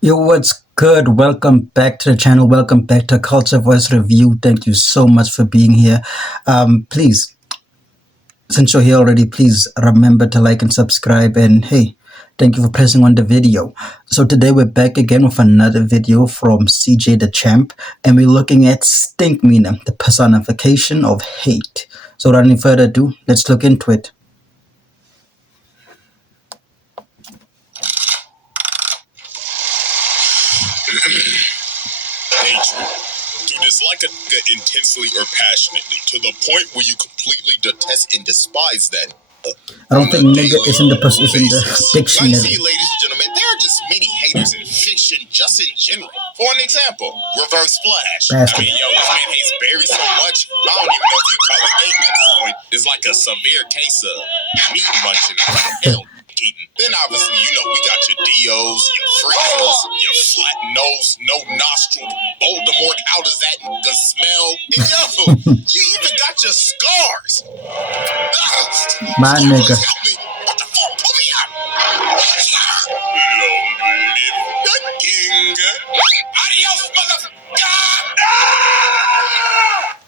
Yo, what's good? Welcome back to the channel. Welcome back to Culture Voice Review. Thank you so much for being here. Please, since you're here already, please remember to like and subscribe. And hey, thank you for pressing on the video. So today we're back again with another video from Dachamp, and we're looking at Stinkmeaner, the personification of hate. So without any further ado, let's look into it. Hatred. To dislike a nigga intensely or passionately, to the point where you completely detest and despise that. I don't think nigga is in the Now, you dictionary. see, ladies and gentlemen, there are just many haters in fiction, just in general. For an example, Reverse Flash. Bastard. I mean, yo, this man hates Barry so much, I don't even know if you call it hate at this point. It's like a severe case of meat munching or hell eating. Then obviously, you know, we got your Dios, your Freezers, your flat nose, no nostril, Voldemort, how does that nigga smell? And yo, you even got your scars. My nigga. Help me. What the fuck? Pull me up. Long live the king. Adios, motherfucker.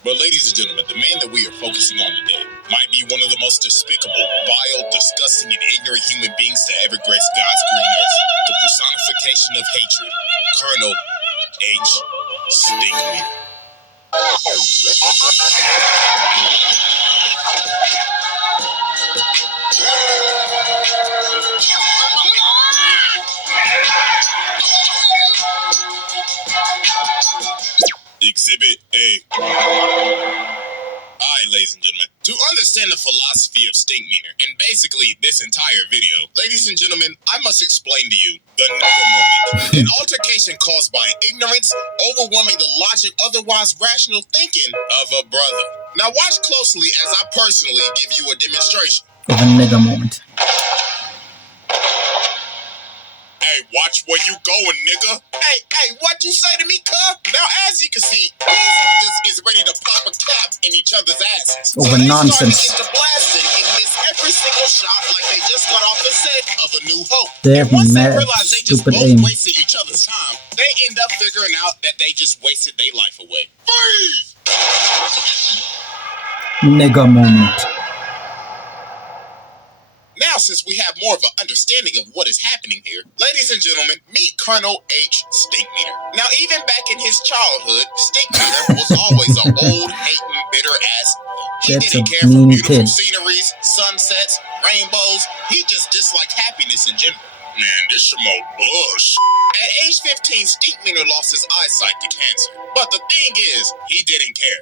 But ladies and gentlemen, the man that we are focusing on today might be one of the most despicable, vile, disgusting, and ignorant human beings to ever grace God's green earth. The personification of hatred, Colonel H. Stinkmeaner. Exhibit A. Alright, ladies and gentlemen, to understand the philosophy of Stinkmeaner, and basically this entire video, ladies and gentlemen, I must explain to you the nigga moment. An altercation caused by ignorance, overwhelming the logic, otherwise rational thinking of a brother. Now watch closely as I personally give you a demonstration. Of a nigga moment. Hey, watch where you going, nigga. Hey, what you say to me, cuz? Now, as you can see, these niggas is ready to pop a cap in each other's asses. Over nonsense. So they started into blasting and miss every single shot like they just got off the set of A New Hope. They And have once they mad, realized they just stupid both aim. wasted each other's time, they end up figuring out that they just wasted their life away. Freeze! Nigga moment. Now, since we have more of an understanding of what is happening here, ladies and gentlemen, meet Colonel H. Stinkmeaner. Now, even back in his childhood, Stinkmeaner was always an old, hating, bitter ass. He That's didn't a care for mean beautiful kid. sceneries, sunsets, rainbows. He just disliked happiness in general. Man, this Shamo bush. At age 15, Stinkmeaner lost his eyesight to cancer. But the thing is, he didn't care.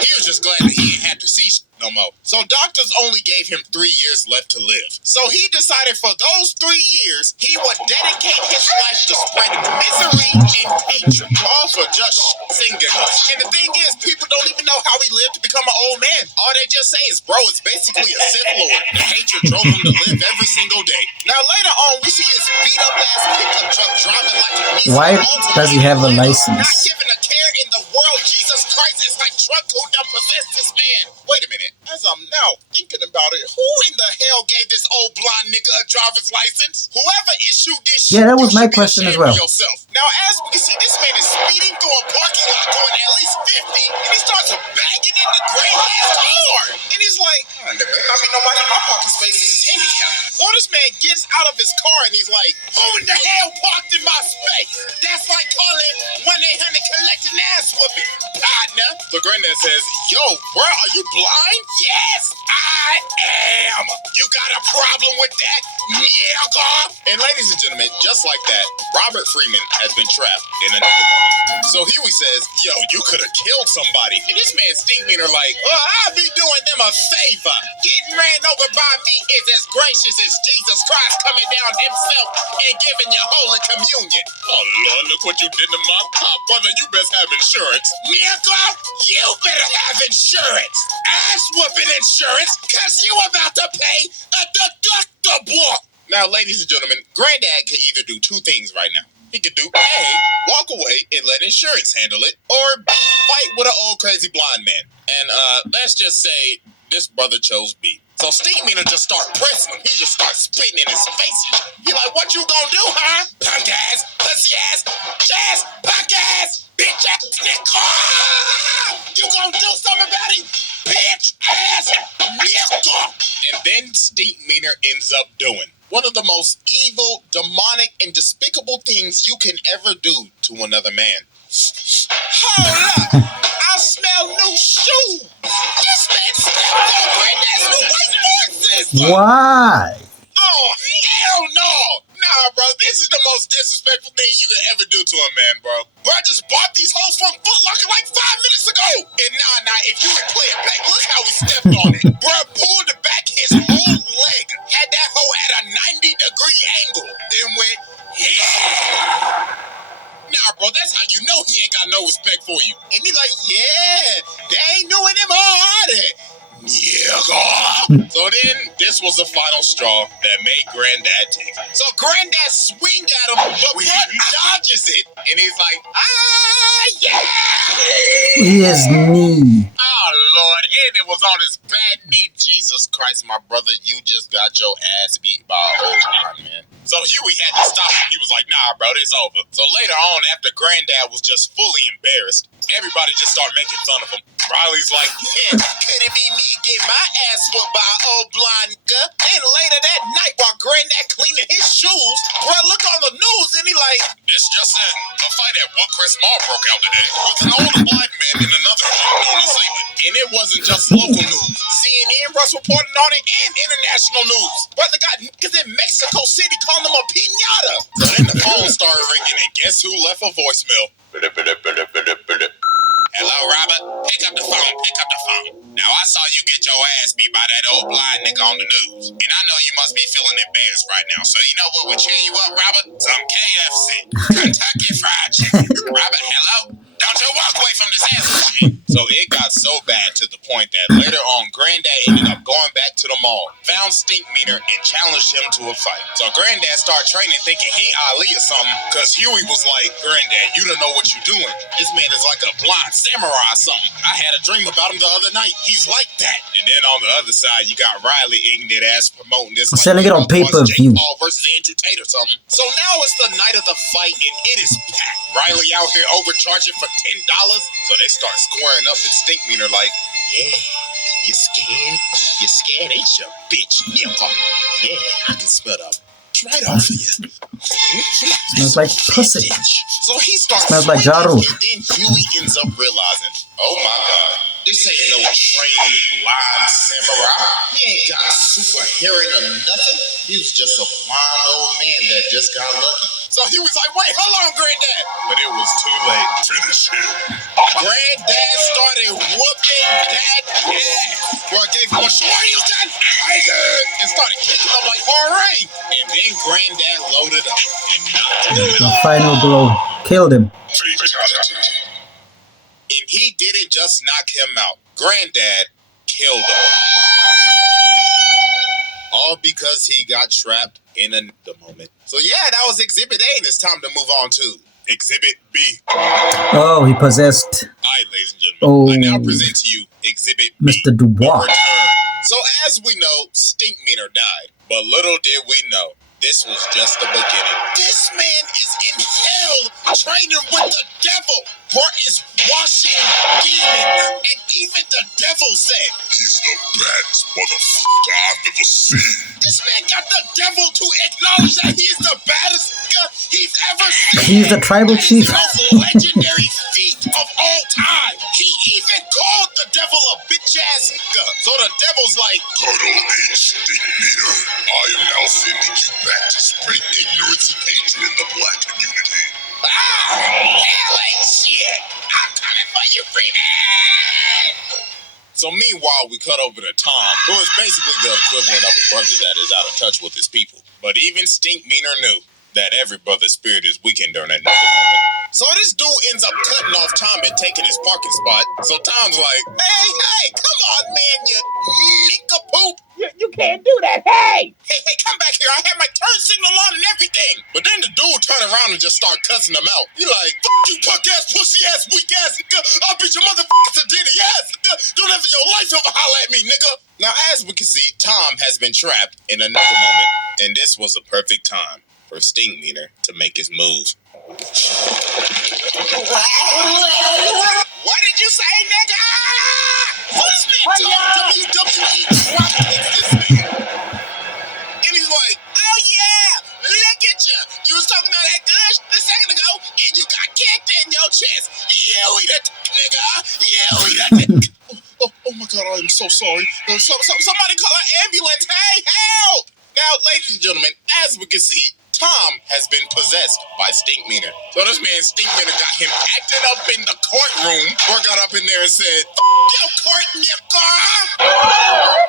He was just glad that he didn't have to see no more. So doctors only gave him 3 years left to live. So he decided for those 3 years, he would dedicate his life to spreading misery and hatred. All for just singing. And the thing is, people don't even know how he lived to become an old man. All they just say is, bro, it's basically a Sith Lord. The hatred drove him to live every single day. Now later on, we see his beat up ass pickup truck driving like a piece Why of does he have a Not license? giving a care in the world. Jesus Christ is like truck who done possessed this man. Wait a minute. As I'm now thinking about it, who in the hell gave this old blonde nigga a driver's license? Whoever issued this shit, Yeah, that was you my should be question as ashamed well. of yourself. Now, as we can see, this man is speeding through a parking lot going at least 50, and he starts bagging into gray his car. And he's like, there may not be nobody in my parking space. This is handicapped. So this man gets out of his car and he's like, who in the hell parked in my space? That's like calling 1-800 collect an ass whooping, partner. So Granddad says, yo, bro, are you blind? Yes, I am. You got a problem with that, nigga? And ladies and gentlemen, just like that, Robert Freeman has been trapped in another moment. So Huey says, yo, you could have killed somebody. And this man Stinkmeaner like, well, I'll be doing them a favor. Getting ran over by me is as gracious as Jesus Christ coming down himself and giving you holy communion. Oh, Lord, look what you did to my car. Brother, you best have insurance. Nigga, you better have insurance. Ass whooping insurance, because you about to pay a deductible. Now, ladies and gentlemen, Granddad could either do two things right now. He could do A, walk away and let insurance handle it, or B, fight with an old crazy blind man. And let's just say this brother chose B. So Stinkmeaner just start pressing him. He just starts spitting in his face. He like, what you gonna do, huh? Punk ass, pussy bitch ass, punk ass, bitch ass nigga. You gonna do something about it, bitch ass nigga. And then Stinkmeaner ends up doing one of the most evil, demonic, and despicable things you can ever do to another man. Hold up! I smell new shoes. This man smells like granddad's new white voices. Why? Oh, hell no! Nah, bro, this is the most disrespectful thing you could ever do to a man, bro. Bro, I just bought these hoes from Foot Locker like 5 minutes ago. And nah, if you would play it back, look how he stepped on it. Bro, pulled it back his whole leg. Had that hoe at a 90-degree angle. Then went, yeah! Nah, bro, that's how you know he ain't got no respect for you. And he like, yeah, they ain't doing him harder. Yeah. So then, this was the final straw that made Granddad take it. So Granddad swing at him, but bro dodges it, and he's like, yeah! His knee. Oh, Lord, and it was on his bad knee. Jesus Christ, my brother, you just got your ass beat by a old man. So Huey had to stop him. He was like, nah, bro, it's over. So later on, after Granddad was just fully embarrassed, everybody just started making fun of him. Riley's like, yeah, could it be me getting my ass whooped by an old blind nigga? Then later that night, while Granddad cleaning his shoes, bro, look on the news and he like, this just in. A fight at Woodcrest Mall broke out today with an older blind man and another unknown assailant. And it wasn't just local news. CNN was reporting on it and international news. Brother got niggas in Mexico City calling them a piñata. So then the phone started ringing and guess who left a voicemail? Hello, Robert. Pick up the phone. Now, I saw you get your ass beat by that old blind nigga on the news. And I know you must be feeling embarrassed right now. So you know what would cheer you up, Robert? Some KFC. Kentucky Fried Chicken. Robert, hello? Don't you walk away from this ass machine. So it got so bad to the point that later on, Granddad ended up going back to the mall, found Stinkmeaner, and challenged him to a fight. So Granddad started training thinking he Ali or something, because Huey was like, Granddad, you don't know what you're doing. This man is like a blind samurai or something. I had a dream about him the other night. He's like that. And then on the other side, you got Riley ignorant ass promoting this like selling it on pay-per-view. Paul versus Andrew Tate or something. So now it's the night of the fight, and it is packed. Riley out here overcharging for $10. So they start squaring up and Stinkmeaner like, yeah, you scared? You scared, ain't you, bitch? Yeah, I can smell that right off of you. Smells like pussy. So he starts Smells like swinging, Jaru. and then Huey ends up realizing, oh my God, this ain't no trained blind samurai. He ain't got super hearing or nothing. He was just a blind old man that just got lucky. So he was like, wait, hold on, Granddad. But it was too late. Finish him. Granddad started whooping that ass. Bro, I gave him a short, you got tiger, and started kicking him like hooray. And then Granddad loaded up and knocked him The final blow killed him. And he didn't just knock him out. Granddad killed him. All because he got trapped in the moment. So yeah, that was Exhibit A, and it's time to move on to Exhibit B. Oh, he possessed. All right, ladies and gentlemen, I now Oh. present to you Exhibit B. Mr. Dubois. The Return. So as we know, Stinkmeaner died. But little did we know, this was just the beginning. This man is in hell training with the devil. Bart is washing demons. And even the devil said, he's the baddest motherfucker I've ever seen. This man got the devil to acknowledge that he is the baddest nigga he's ever seen. He's the tribal That is chief. the most legendary feat of all time. He even called the devil a bitch ass nigga. So the devil's like, Cuddle H. Stinkmeaner, I am now sending you back to spread ignorance and hatred in the black community. Hell ain't shit. I'm coming for you, Freeman. So meanwhile, we cut over to Tom, who is basically the equivalent of a brother that is out of touch with his people. But even Stinkmeaner knew that every brother's spirit is weakened during that moment. So this dude ends up cutting off Tom and taking his parking spot. So Tom's like, hey, come on, man, you nincompoop. You can't do that. Hey! Hey, come back here. I had my turn signal on and everything. But then the dude turned around and just started cussing him out. He like, fuck you, punk ass, pussy ass, weak ass nigga. I'll beat your motherfuckers to ditty ass nigga. Don't ever your life ever holler at me, nigga. Now, as we can see, Tom has been trapped in another moment. And this was a perfect time for Stinkmeaner to make his move. What did you say, nigga? Who's man talking WWE drop kicks this man? And he's like, oh yeah, look at you. You was talking about that good a second ago, and you got kicked in your chest. You eat it, nigga. You eat it. Oh my God, I'm so sorry. Somebody call an ambulance. Hey, help! Now, ladies and gentlemen, as we can see, Tom has been possessed by Stinkmeaner. So this man Stinkmeaner got him acted up in the courtroom, or got up in there and said, "Yo, court, nigga."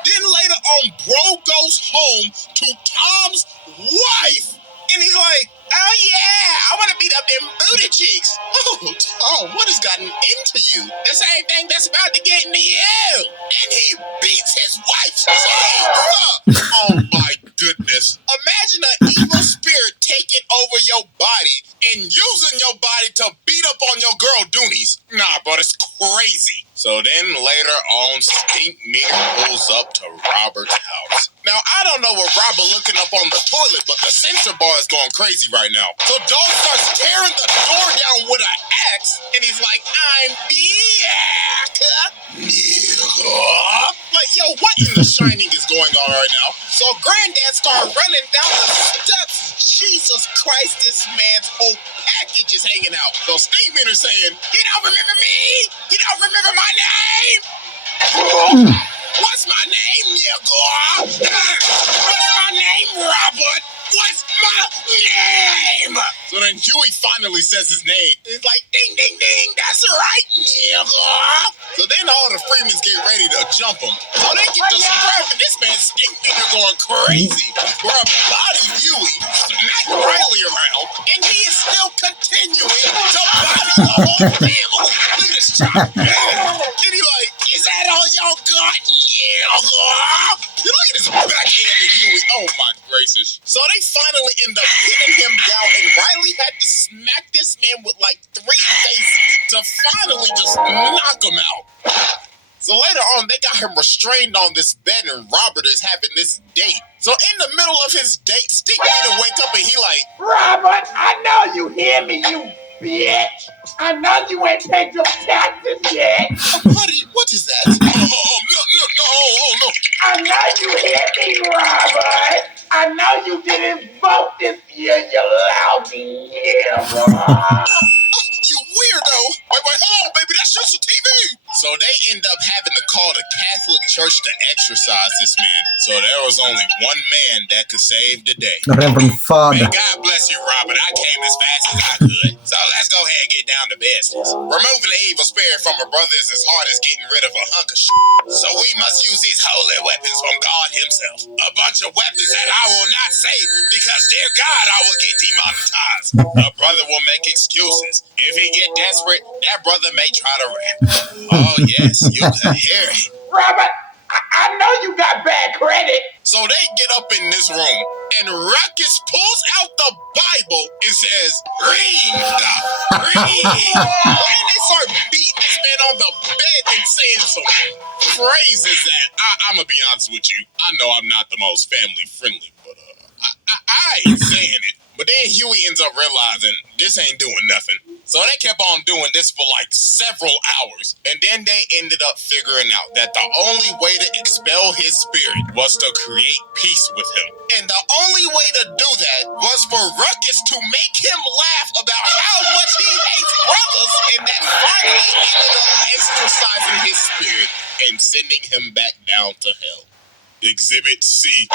Then later on, bro goes home to Tom's wife, and he's like, oh yeah, I want to beat up them booty cheeks. Oh, Tom, what has gotten into you? The same thing that's about to get into you. And he beats his wife's cheeks. Oh my goodness. Imagine an evil spirit taking over your body and using your body to beat up on your girl Doonies. Nah, bro, it's crazy. So then later on, Stinkmeaner pulls up to Robert's house. Now, I don't know what Robert looking up on the toilet, but the sensor bar is going crazy right now. So Dog starts tearing the door down with an axe, and he's like, I'm back. Like, yo, what in the shining is going on right now? So Granddad started running down the steps. Jesus Christ, this man's whole package is hanging out. So Stinkmeaner saying, you don't remember me? You don't remember my name? What's my name, nigga? What's my name, Robert? What's my name? So then Huey finally says his name. He's like, ding, ding, ding, that's right, nigga. So then all the Freemans get ready to jump him. So they get to scrapping. This man Stinkmeaner going crazy. Where a body Huey smacked Riley around, and he is still continuing to body the whole family. Look at this chop. And he like, is that all y'all got? Yeah. Look at this backhanded Huey. Oh my gracious. So they finally end up hitting him down, and Riley had to smack this man with like 3 faces to finally just knock him out. So later on, they got him restrained on this bed, and Robert is having this date. So in the middle of his date, Stinkmeaner wake up and he like, Robert, I know you hear me, you bitch. I know you ain't paid your taxes yet. Buddy, what is that? No. I know you hear me, Robert. I know you didn't vote this year, you lousy nigga. You weirdo! Wait, hold on, baby, that's just a TV! So they end up having to call the Catholic Church to exorcise this man. So there was only one man that could save the day. The Reverend Father. May God bless you, Robert. I came as fast as I could. So let's go ahead and get down to business. Removing the evil spirit from a brother is as hard as getting rid of a hunk of shit. So we must use these holy weapons from God himself. A bunch of weapons that I will not say because, dear God, I will get demonetized. A brother will make excuses. If he get desperate, that brother may try to rap. Oh, yes, you can hear it. Robert, I know you got bad credit. So they get up in this room, and Ruckus pulls out the Bible and says, read. And they start beating this man on the bed and saying some phrases that, I'm going to be honest with you, I know I'm not the most family friendly, but I ain't saying it. But then Huey ends up realizing this ain't doing nothing. So they kept on doing this for like several hours. And then they ended up figuring out that the only way to expel his spirit was to create peace with him. And the only way to do that was for Ruckus to make him laugh about how much he hates brothers. And that finally ended up exorcising his spirit and sending him back down to hell. Exhibit C.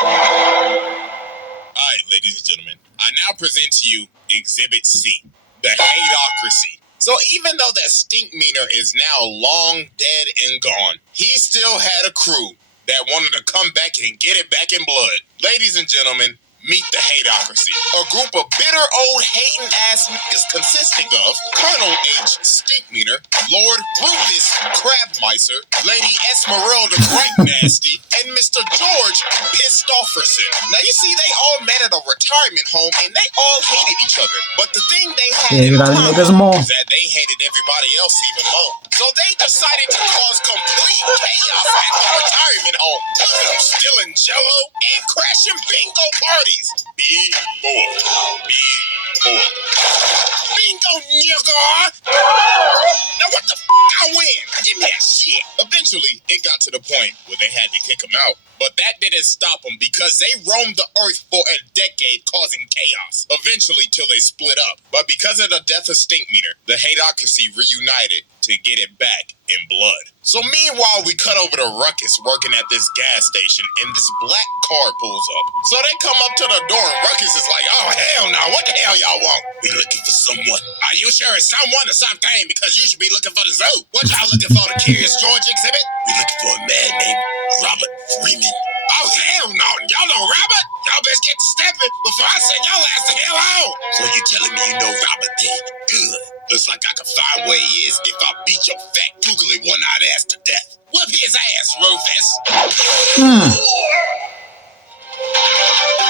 Alright, ladies and gentlemen, I now present to you Exhibit C, the Hateocracy. So even though that Stinkmeaner is now long dead and gone, he still had a crew that wanted to come back and get it back in blood. Ladies and gentlemen, meet the Hateocracy, a group of bitter old hating ass niggas consisting of Colonel H. Stinkmeaner, Lord Rufus Crabmicer, Lady Esmeralda Great Nasty, and Mr. George Pistofferson. Now you see, they all met at a retirement home and they all hated each other. But the thing they had in common is that they hated everybody else even more. So they decided to cause complete chaos at the retirement home. Look at them stealing jello and crashing bingo parties. Be bored. Be bored. Be Eventually, it got to the point where they had to kick him out. But that didn't stop them because they roamed the earth for a decade causing chaos, eventually till they split up. But because of the death of Stinkmeaner, the Hateocracy reunited to get it back in blood. So meanwhile, we cut over to Ruckus working at this gas station, and this black car pulls up. So they come up to the door, and Ruckus is like, oh, hell no, what the hell y'all want? We looking for someone. Are you sure it's someone or something? Because you should be looking for the zoo. What y'all looking for, the Curious George exhibit? We looking for a man named Robert Freeman. Oh, hell no, y'all know Robert? Y'all best get to stepping before I send y'all ass the hell out. So you telling me you know Robert then? Good. Looks like I can find where he is if I beat your fat, googly one-eyed ass to death. Whoop his ass, Rufus.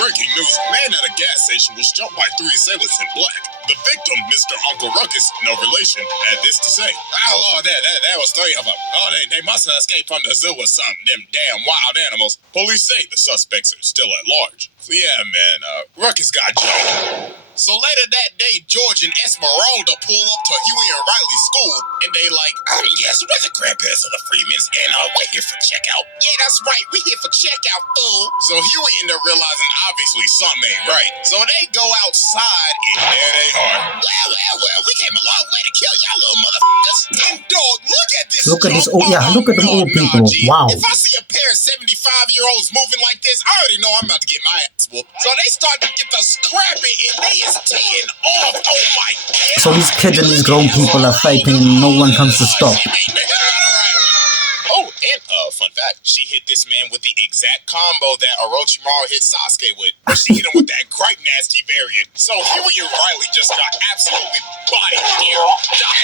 Breaking news, man at a gas station was jumped by 3 assailants in black. The victim, Mr. Uncle Ruckus, no relation, had this to say. Oh, Lord, that was 3 of them. Oh, they must have escaped from the zoo or something, them damn wild animals. Police say the suspects are still at large. So yeah, man, Ruckus got jumped. So later that day, George and Esmeralda pull up to Huey and Riley's school, and they like, yes, we're the grandparents of the Freemans, and we're here for checkout. Yeah, that's right, we're here for checkout, fool. So Huey ended up realizing, obviously, something ain't right. So they go outside, and there they are. Well, we came a long way to kill y'all little motherfuckers. And dog, look at this. Look at this, look at them old people. Wow. If I see a pair of 75-year-olds moving like this, I already know I'm about to get my ass whooped. So they start to get the scrappy, and they is teeing off. Oh my God. So these kids and these grown people are fighting and no one comes to stop. Oh, and fun fact, she hit this man with the exact combo that Orochimaru hit Sasuke with. She hit him with that quite nasty variant. So Huey and Riley just got absolutely bodied here.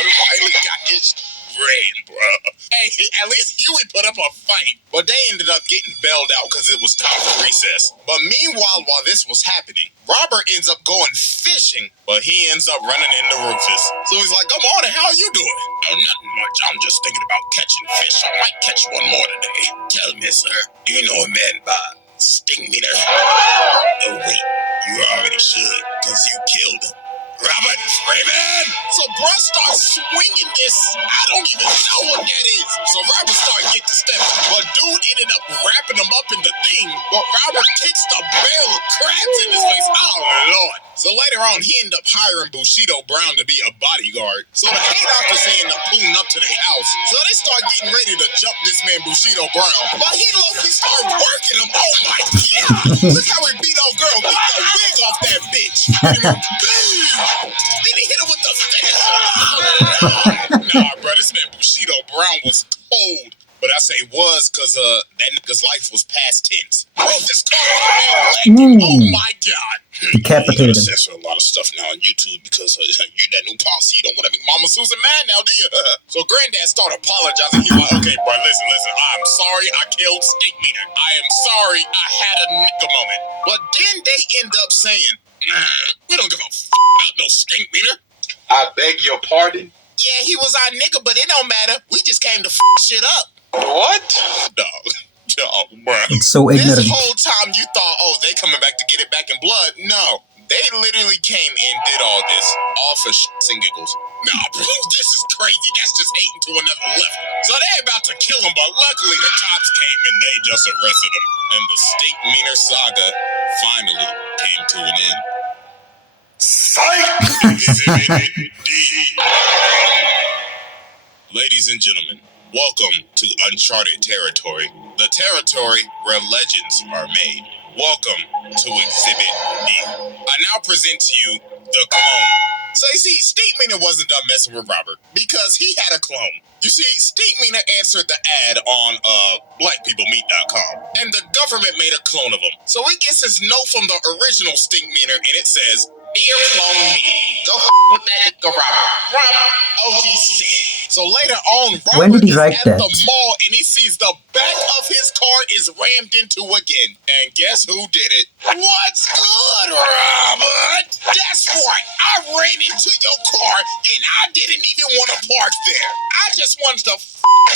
Riley got his brain, bro. Hey, at least Huey put up a fight. But they ended up getting bailed out because it was time for recess. But meanwhile, while this was happening, Robert ends up going fishing, but he ends up running into Rufus. So he's like, come on, how you doing? Oh, nothing much. I'm just thinking about catching fish. I might catch one more today. Tell me, sir, do you know a man by Stinkmeaner? Oh, wait, you already should, because you killed him. Robert Freeman! So bro starts swinging this. I don't even know what that is. So Robert started getting stepping, but dude ended up wrapping him up in the thing. But Robert kicks the barrel of crabs in his face. Oh Lord. So later on, he ended up hiring Bushido Brown to be a bodyguard. So the Hateocracy ended up pulling up to their house. So they start getting ready to jump this man Bushido Brown. But he low-key started working him. Oh my God! Look how he beat old girl. Beat the wig off that bitch. Then he hit him with the finish. Nah, bro, this man Bushido Brown was cold. But I say was because that nigga's life was past tense. Rufus caught him and oh my God. Decapitated. You censor a lot of stuff now on YouTube because you that new policy. You don't want to make Mama Susan mad now, do you? So Granddad started apologizing. He was like, okay, bro, listen. I'm sorry I killed Stinkmeaner. I am sorry I had a nigga moment. But then they end up saying, we don't give a about no Stinkmeaner. I beg your pardon? Yeah, he was our nigga, but it don't matter. We just came to shit up. What? Dog, bro. It's so ignorant. This whole time you thought, oh, they coming back to get it back in blood. No. They literally came and did all this, all for shits and giggles. Nah, bro, this is crazy. That's just hating to another level. So they about to kill him, but luckily the cops came and they just arrested him. And the Stinkmeaner saga finally came to an end. Ladies and gentlemen, welcome to uncharted territory. The territory where legends are made. Welcome to Exhibit D. I now present to you the clone. So you see, Stinkmeaner wasn't done messing with Robert because he had a clone. You see, Stinkmeaner answered the ad on blackpeoplemeet.com, and the government made a clone of him. So he gets his note from the original Stinkmeaner, and it says, "Dear clone me, go with that nigga Robert from OGC." So later on, When Robert did he is write at that? the mall, and he sees the back of his car is rammed into again. And guess who did it? What's good, Robert? That's right, I ran into your car and I didn't even want to park there. I just wanted to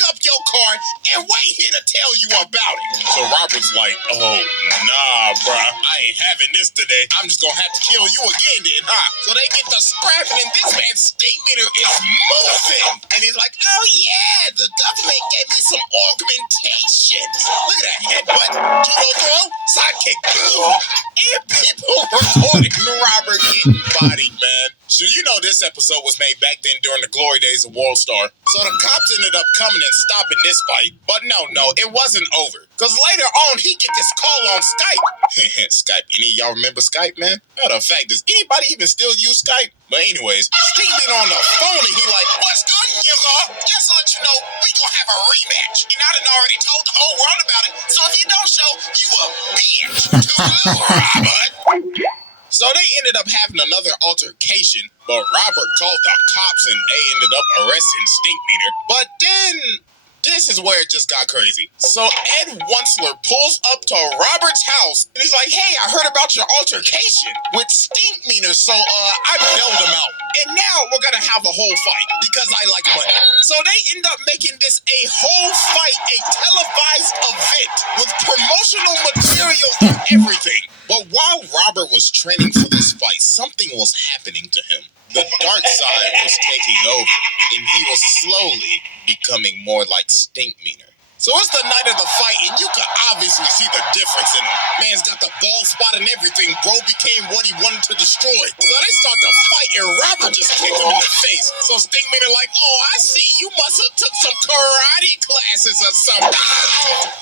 up your car and wait here to tell you about it. So Robert's like, oh, nah, bruh. I ain't having this today. I'm just gonna have to kill you again then, huh? So they get to scrapping and this man's Stinkmeaner is moving. And he's like, oh yeah, the government gave me some augmentation. Look at that headbutt, judo throw, sidekick, boom. And people recording Robert getting bodied, man. So you know this episode was made back then during the glory days of World Star. So the cops ended up coming and stopping this fight. But no, it wasn't over. Because later on, he get this call on Skype. Skype. Any of y'all remember Skype, man? Matter of fact, does anybody even still use Skype? But anyways, Stinkmeaner on the phone and he like, what's good, nigga? Just to let you know, we gonna have a rematch. And I done already told the whole world about it. So if you don't show, you a bitch. Robert. So they ended up having another altercation, but Robert called the cops and they ended up arresting Stinkmeaner. But then, this is where it just got crazy. So Ed Wunsler pulls up to Robert's house and he's like, hey, I heard about your altercation with Stinkmeaner, so I bailed him out. And now we're gonna have a whole fight because I like money. So they end up making this a whole fight, a televised event with promotional material and everything. But while Robert was training for this fight, something was happening to him. The dark side was taking over, and he was slowly becoming more like Stinkmeaner. So it's the night of the fight, and you can obviously see the difference in him. Man's got the bald spot and everything. Bro became what he wanted to destroy. So they start to fight, and Robert just kicked him in the face. So Stinkmeaner like, oh, I see. You must have took some karate classes or something.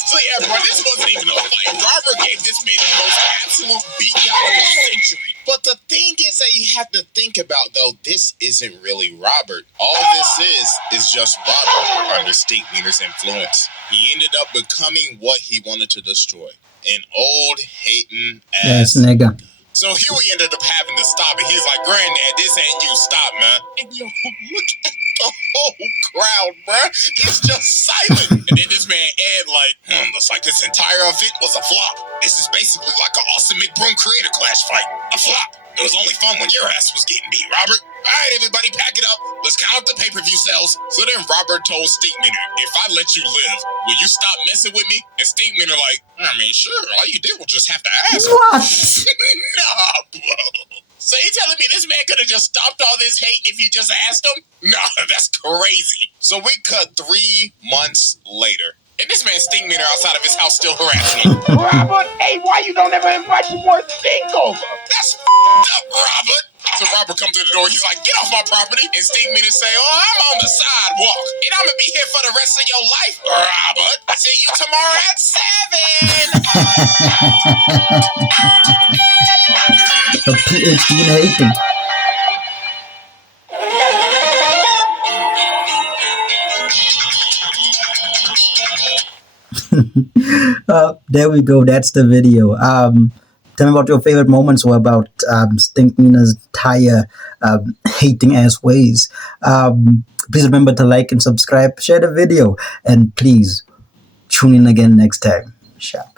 So yeah, bro, this wasn't even a fight. Robert gave this man the most absolute beatdown of the century. But the thing is that you have to think about, though, this isn't really Robert. All this is just Robert under Stinkmeaner's influence. He ended up becoming what he wanted to destroy. An old, hating ass nigga. So Huey ended up having to stop it. He's like, Granddad, this ain't you. Stop, man. And yo, look at the whole crowd, bruh. It's just silent. And then this man, Ed, like, looks like this entire event was a flop. This is basically like an Austin McBroom Creator Clash fight. A flop. It was only fun when your ass was getting beat, Robert. All right, everybody, pack it up. Let's count up the pay-per-view sales. So then Robert told Stinkmeaner, if I let you live, will you stop messing with me? And Stinkmeaner like, I mean, sure. All you did was just have to ask. What? Nah, bro. So you telling me this man could have just stopped all this hate if you just asked him? Nah, that's crazy. So we cut 3 months later. And this man Stinkmeaner outside of his house still harassing him. Robert, hey, why you don't ever invite your boy Stink over? That's up, Robert. So Robert comes to the door. He's like, get off my property. And Stinkmeaner say, oh, I'm on the sidewalk. And I'm going to be here for the rest of your life, Robert. I see you tomorrow at 7. The PhD in hating. There we go. That's the video. Tell me about your favorite moments or about Stinkmeaner's entire hating ass ways. Please remember to like and subscribe, share the video, and please tune in again next time. Ciao.